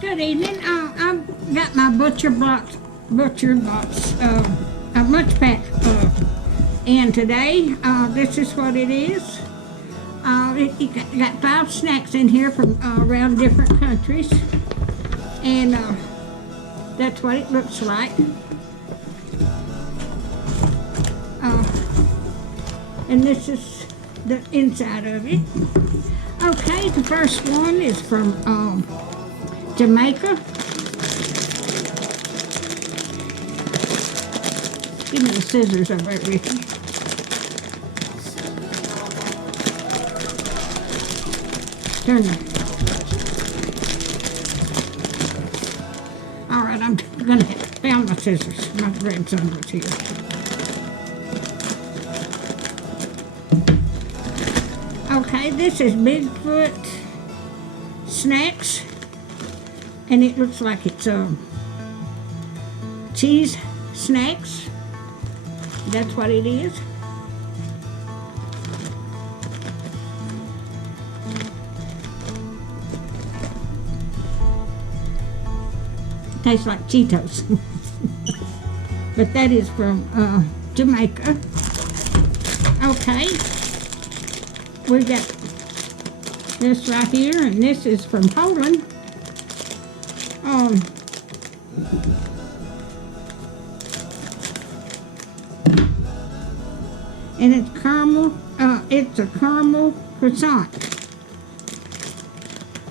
Good evening. I've got my butcher box MunchPak in today. This is what it is. It got 5 snacks in here from around different countries, and that's what it looks like. And this is the inside of it. Okay, the first one is from Jamaica. Give me the scissors over there, Ricky. Turn them. All right, I'm gonna found my scissors. My grandson was here. Okay, this is Bigfoot Snacks, and it looks like it's cheese snacks. That's what it is. Tastes like Cheetos. But that is from Jamaica. Okay. We got this right here, and this is from Poland. And it's caramel. It's a caramel croissant.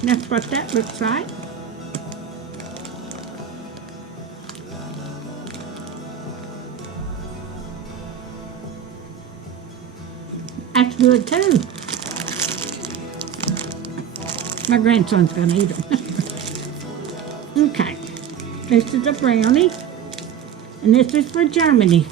That's what that looks like. That's good too. My grandson's gonna eat them. Okay, this is a brownie, and this is for Germany.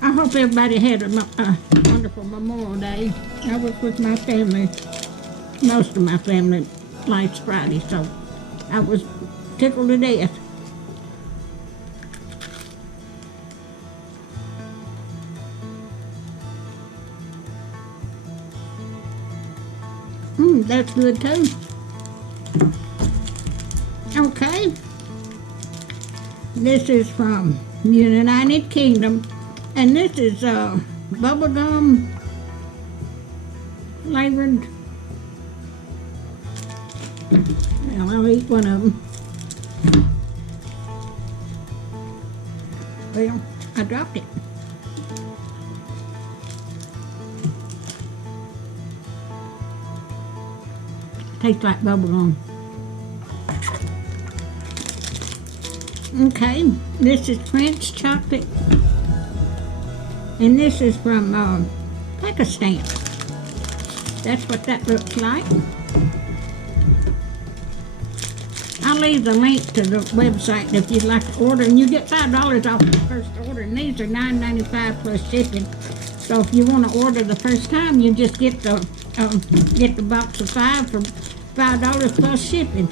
I hope everybody had a wonderful Memorial Day. I was with my family, most of my family, last Friday, so I was tickled to death. That's good too. Okay. This is from the United Kingdom, and this is bubblegum flavored. Well, I'll eat one of them. Well, I dropped it. Tastes like bubblegum. Okay, this is French chocolate, and this is from Pakistan. That's what that looks like. I'll leave the link to the website if you'd like to order, and you get $5 off the first order, and these are $9.95 plus shipping. So if you want to order the first time, you just get the box of 5 for $5 plus shipping.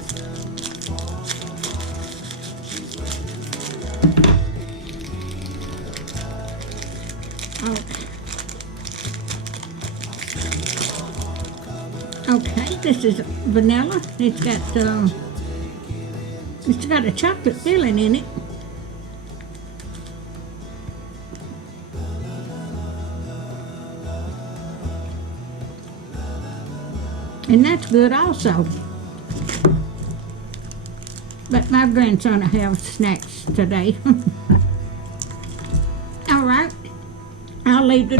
Okay, this is vanilla. It's got a chocolate filling in it. And that's good also. But my grandson will have snacks today. All right. I'll leave the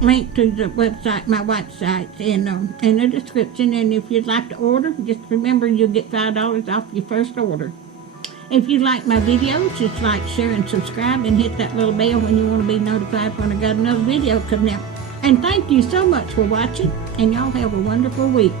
link to the website, my website, in the description. And if you'd like to order, just remember you'll get $5 off your first order. If you like my videos, just like, share, and subscribe, and hit that little bell when you want to be notified when I got another video coming out. And thank you so much for watching, and y'all have a wonderful week.